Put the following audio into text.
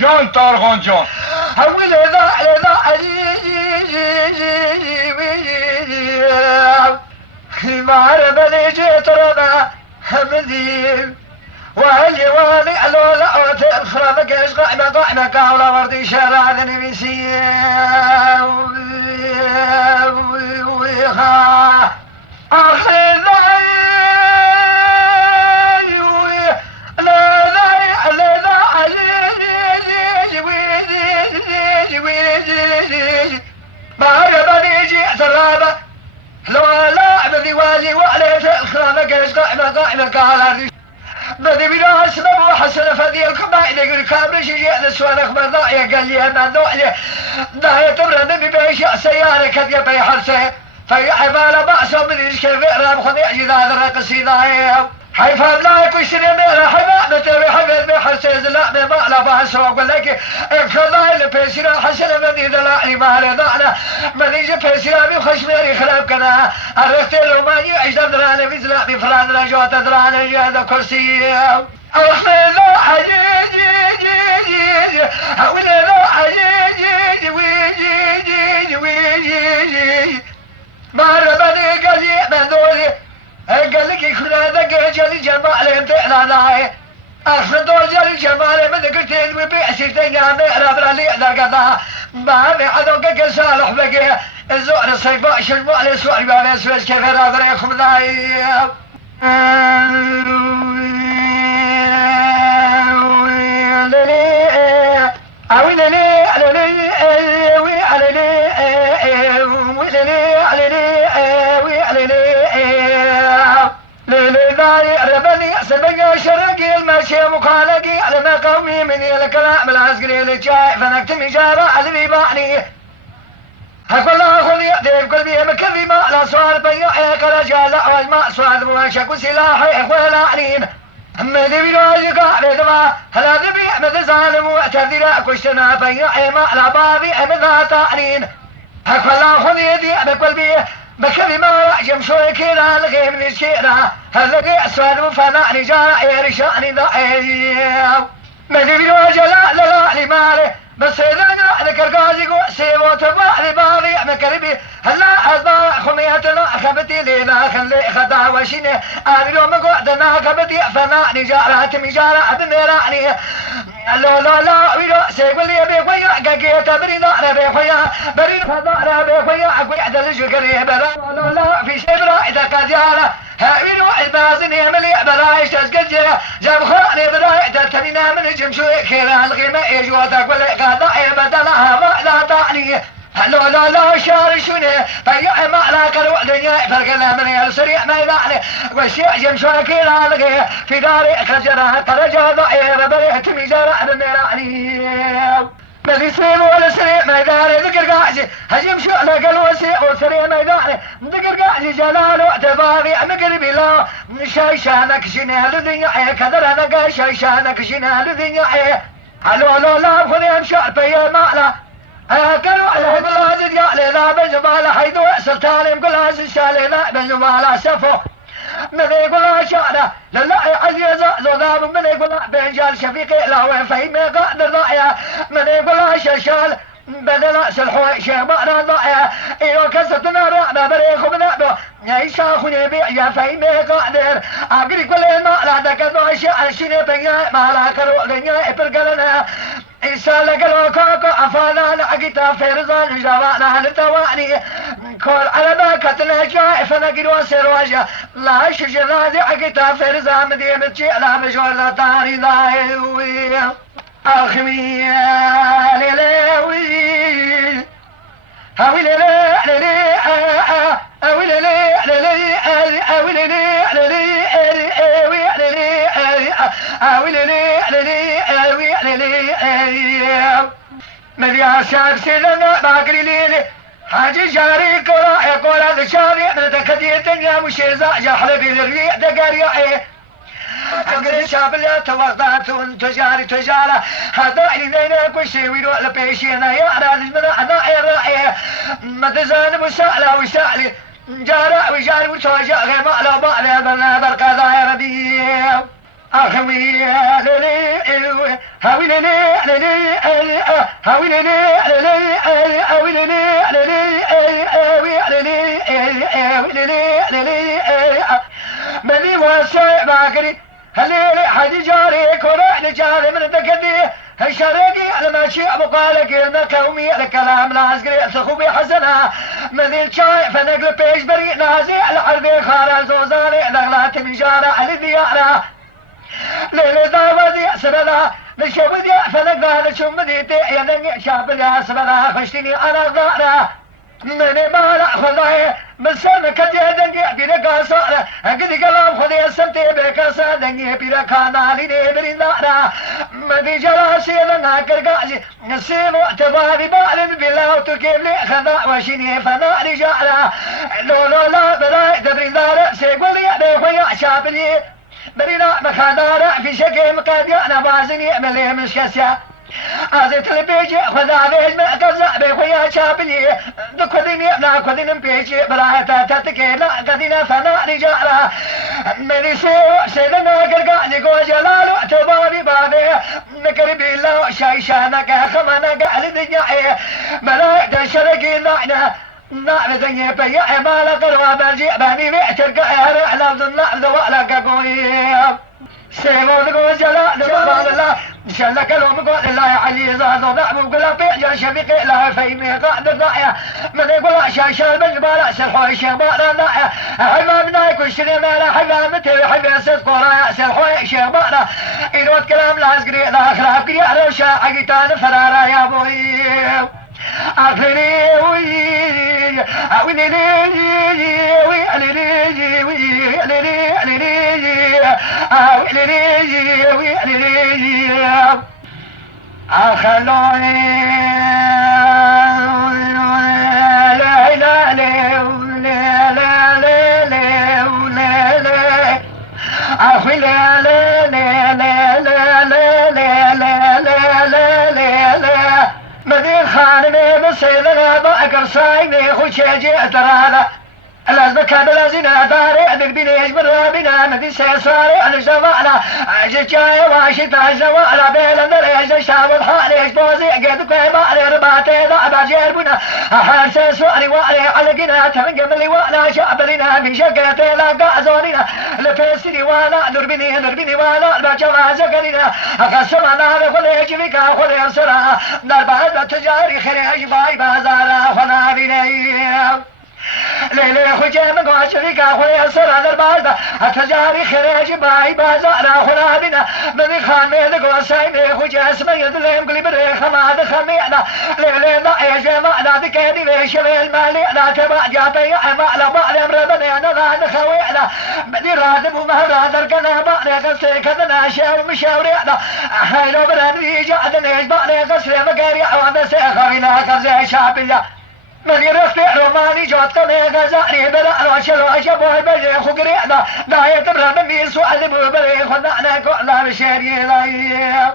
جون طارغون جون ما عربني جيت ربا همدي وهي واني علولا اوتي الخرامك ايش قائمة كاولا وردي شارع ذني بيسيا ويخا اخي ما عربني جيت ربا لو لا بدي والي وعليت الخرامك ايش قائمة كاولا بدي بلا اسمه وحسن فديلكم ما يقول كامرش يجي السؤال ما ضايع قال لي انا ضايع ضايع تمر نبي بيش سياره كذا بي حرسه في حبال بأس من يشكي فئرة بخذ يجي هذا القصيدة حيف لا يكون سنين حبا بتبي حبل بحرسه زلا ما لا بحس واقول لك افكر اللي بيسير حسن من ذا ما له ضعنا من يجي بيسير بخشميري خلاف كذا عرفت له ما يعيش درانه بزلا بفلان رجوت درانه هذا كرسي أحمد لا حجيجي أقول لا حجيجي ويجي ما ربني قال لي من دولي قال لك يكون هذا جالي جمال يمتعنا ناي أخذ دول جالي جمال من ذكرتين وبيعسيتين يا مهرب رالي ذا قضاء ما في عدوك كسالح بقي الزور الصيفاء شجمع لي سوعي بابي سويس كيف رابر يخم ناي سبق شرقي المشي مخالقي على ما قوي من الكلام العسكري اللي جاي فنكتم إجابة على اللي بعني هكذا أخذ يأتي بكل بيه مكذب على سؤال بيعي كرجال أجمع سؤال مواشك وسلاحي ولا عنين أما ذي بيراجك على دماء هلا ذي بيعمد ظالم واعتذر كشتنا بيعي ما على بابي أمذا تعنين هكذا أخذ يدي بكل بيه بكذي ما يمشوا كذا لغي من الشيرة هلقي أسود فنعني جاعي رشاني ضعيف مدي بالوجه لا لمالي بس إذا ذكر قاضي قوسي وتبع لي باضي مكربي هلا أصدار خميتنا خبتي لينا خلي خدا وشيني أنا لو قعدنا خبتي فنعني جارة مجارة بمراني لا ويلو سيقول لي بيخويا قاقيت برينا بيخويا برينا خضارة بيخويا أقوي عدل الجكري بلا لا في شبرا إذا كجارة هاويلو البازني ملي برايش تسكجي جاب خاني براي تتنينا من جمشوي كيرا الغيمة إيجواتك ولا قضاء بدلها لا تعني لا شارشوني فيا ما لا كرو دنيا فرقنا من السريع ما يدعني والشيء جمشوي كيرا الغي في داري خجرها ترجع ضعير بريت مجرى بمراني ما في سريع ولا سريع ما يداري ذكر قاعدي هجم شو لقى الوسيع وسريع ما يداري ذكر قاعدي جلال واعتباري مقربي لا شايشانك شنال الدنيا كذر انا شايشانك شنال الدنيا هلو لا خذي امشي بيا مالا كانوا على بلاد يا لا بنزمال حيدو سلطان كل عزيز شالنا بنزمال سفو من يقول شعره لا عزيز زوداب من يقول بنجال شفيقي لا وين فهم قادر ضايع من يقول ششال بدل سلحوي شيبانا ضايع ايو كستنا رعنا بريخ بنابو يعيشا خوني بيع فهم قادر اقري كل ما لا دكتو شيني بيع ما لا كرو دنيا ابرقلنا إنسان لقلوا كوكو أفانا لعقيتا فرزان جوانا لتواني كل على ما كتنا جاي فنقر وسير وجه لا شجنا ذي عقيتا فرزان مدي متشي لا مجولا تاني ضايوي أخمي ليلوي هاوي ليلي ليلي هاوي ليلي ليلي هاوي ليلي ليلي هاوي ليلي ليلي مليا شاب سيدنا باقري ليلي حاجي جاري كراعي قول هذا شاري من تكدي الدنيا مشيزة جحل بالريح دقريعي عقل شاب اللي توقعت تجاري تجارة هذا إلينا كل شيء ويروح لبيشينا يا راد من أنا الرأي ما تزال مسألة وسألي جارة وجاري وتوجع غير ما لا بعلي بنا بركضا يا ربيع أخوي هاوي لي هاوي لي مني واسع باقري هليلي حدي جاري كورا جاري من الدقدي هالشرقي على ماشي ابو قالك المكومي الكلام لازقري سخوبي حسنها من الشاي فنقل بيش بري نازي على حربي خارج زوزاني نغلات من جارة على الديارة ليلي داودي سبلا نشوفدي فنقل نشوفدي تياني شابلا سبلا خشتني انا غارة مني مالا خذاي مسلم كتير دنجي بيركا صار أكيد كلام خذي سمتي بكاسا دنجي بيركا نالي دبرين دارا ما بيجرا سيلنا كرجاجي نسيم تباري بالن بلا وتكيب لي خذا وشيني فنا رجالا لو لا براي دبرين دارا سيقول لي بخويا شابلي برينا مخادارا في شكل مقادي أنا بازني ملي مش كسيا أزيت البيجي خذا بيج من كذا بخويا شابلي دكوديني لا كودين بيجي بلا تتكي لا قدينا فنا رجالا مني سيدنا قرقاني قو جلالو تباري بابي نكربي لا شايشانك خمانك على الدنيا ملاك الشرقي لعنة نعم دنيا بيع مالا قروا بلجي باني بيعترق اهر لفظ اللفظ وعلى قوي سيبو دقو جلال باب الله شلك الوم قول الله علي زازو دعبو قلا بيع شبيق لا فيمي قاعد الضايع من يقول شاشال بالبالا سلحوي شبالا ضايع حمامنا يكون شري مالا حمامتي حبي سسقورا سلحوي شبالا إنوت كلام لازقري لا خلاف قري على وشا عقيتان فرارا يا بوي أخلي وي أولي لي وي ألي لي وي ألي لي ألي لي أولي لي وي ألي لي أخلوني لا لا لا لا لا لا لا أخي لا لا لا لا لا لا لا لا لا لا مدير خانمي بسيدنا ضاقر صايمي خوشي ترادا الأزبك بلازنا داري عدك بينيش برابنا مدي سيساري على جوالة عجل جاي واشتا جوالة بيلا نريج شاول حاليش بوزي قدك باري رباتي ضعبا جيربنا حارسي سواري واري على قنات من قبلي وانا شعبلنا في شقتي لا قازونينا لفيسني وانا دربني وانا البجوة زقرنا أقسمنا بكل جبك خلي سرا نربع التجاري خريج باي بازارا فنا بني ليلي خجي من قاشري كاخوي سران البالبة التجاري خريج باي بازارا خنا بنا من خان ميدك وسايمي خجي اسمي يدلهم قلي بري خماد خمينا ليلي ضعيش معنا ذكيني بيشوي المالي لا تبع جابي معنا معنا مربني انا لا نخوينا بدي رادب ومهراد ارقنا معنا قصي كذنا شاو مشاورينا حيلو براني جعدني اجبعني قصري مقاري عوام سيخرينا قصي شعبية من يرفع روماني جوتني غزاني بلا وشلو اشبه بجي خقرينا لا يتبرى من ميسو عذبو بري خدعنا كعلا بشيري لاي